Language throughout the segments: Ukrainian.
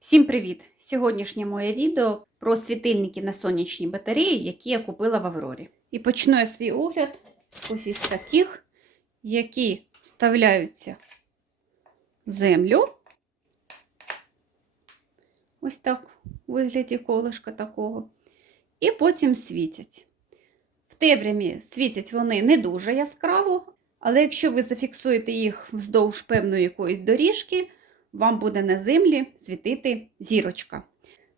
Всім привіт! Сьогоднішнє моє відео про світильники на сонячні батареї, які я купила в Аврорі. І почну я свій огляд ось із таких, які вставляються в землю. Ось так, у вигляді колишка такого. І потім світять. В темряві світять вони не дуже яскраво, але якщо ви зафіксуєте їх вздовж певної якоїсь доріжки, вам буде на землі світити зірочка.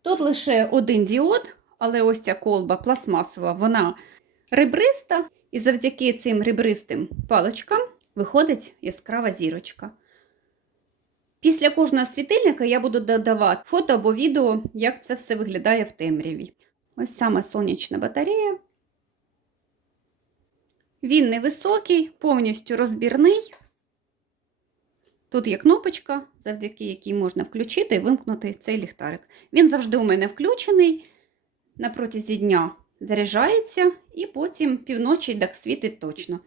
Тут лише один діод, але ось ця колба пластмасова, вона ребриста, і завдяки цим ребристим паличкам виходить яскрава зірочка. Після кожного світильника я буду додавати фото або відео, як це все виглядає в темряві. Ось саме сонячна батарея. Він невисокий, повністю розбірний. Тут є кнопочка, завдяки якій можна включити і вимкнути цей ліхтарик. Він завжди у мене включений, на протязі дня заряджається і потім півночі так світить точно.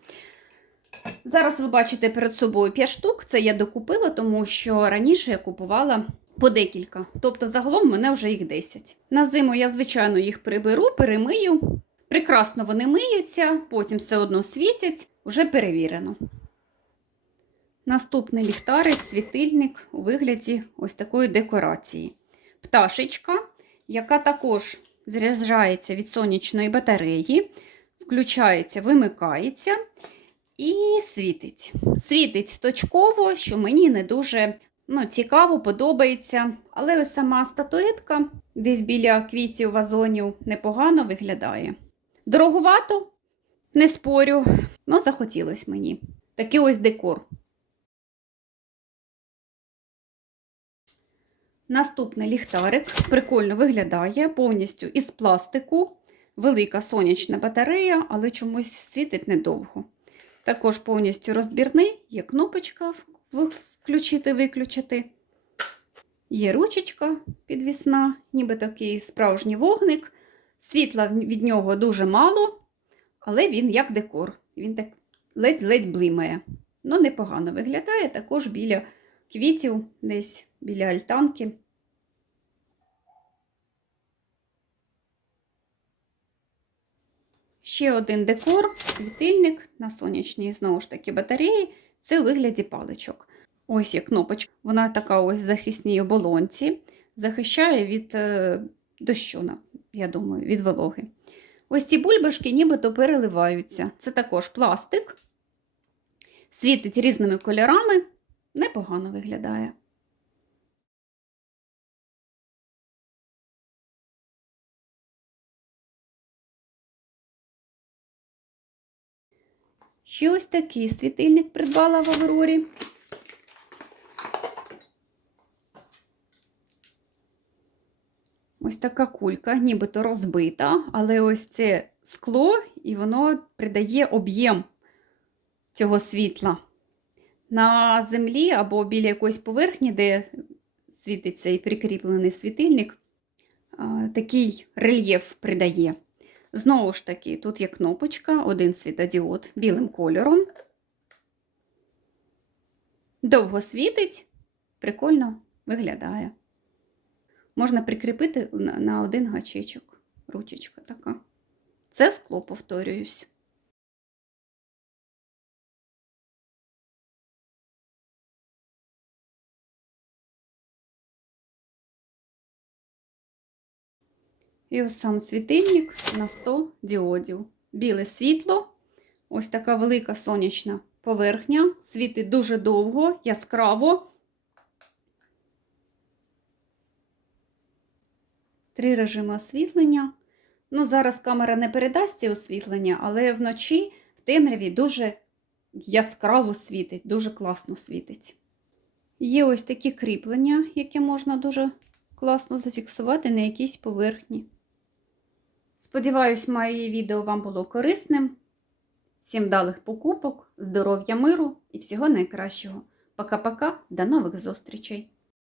Зараз ви бачите перед собою 5 штук, це я докупила, тому що раніше я купувала по декілька. Тобто, загалом в мене вже їх 10. На зиму я, звичайно, їх приберу, перемию. Прекрасно вони миються, потім все одно світять, вже перевірено. Наступний ліхтарик, світильник у вигляді ось такої декорації. Пташечка, яка також заряджається від сонячної батареї, включається, вимикається і світить. Світить точково, що мені не дуже ну, цікаво, подобається. Але ось сама статуетка десь біля квітів вазонів непогано виглядає. Дороговато, не спорю, але захотілося мені. Такий ось декор. Наступний ліхтарик прикольно виглядає повністю із пластику. Велика сонячна батарея, але чомусь світить недовго. Також повністю розбірний, є кнопочка включити-виключити. Є ручечка підвісна, ніби такий справжній вогник. Світла від нього дуже мало, але він як декор. Він так ледь-ледь блимає. Ну, непогано виглядає також біля квітів, десь біля альтанки. Ще один декор, світильник на сонячній, знову ж таки, батареї. Це у вигляді паличок. Ось є кнопочка. Вона така ось в захисній оболонці, захищає від е, дощу, я думаю, від вологи. Ось ці бульбашки нібито переливаються. Це також пластик, світить різними кольорами, непогано виглядає. Ще ось такий світильник придбала в Аврорі. Ось така кулька, нібито розбита, але ось це скло, і воно придає об'єм цього світла. На землі або біля якоїсь поверхні, де світиться і прикріплений світильник, такий рельєф придає. Знову ж таки, тут є кнопочка, один світодіод білим кольором. Довго світить, прикольно виглядає. Можна прикріпити на один гачечок, ручечка така. Це скло, повторююсь. І ось сам світильник на 100 діодів. Біле світло, ось така велика сонячна поверхня. Світить дуже довго, яскраво. Три режими освітлення. Ну, зараз камера не передасть ці освітлення, але вночі в темряві дуже яскраво світить, дуже класно світить. Є ось такі кріплення, які можна дуже класно зафіксувати на якійсь поверхні. Сподіваюсь, моє відео вам було корисним. Всім вдалих покупок, здоров'я, миру і всього найкращого. Пока-пока, до нових зустрічей!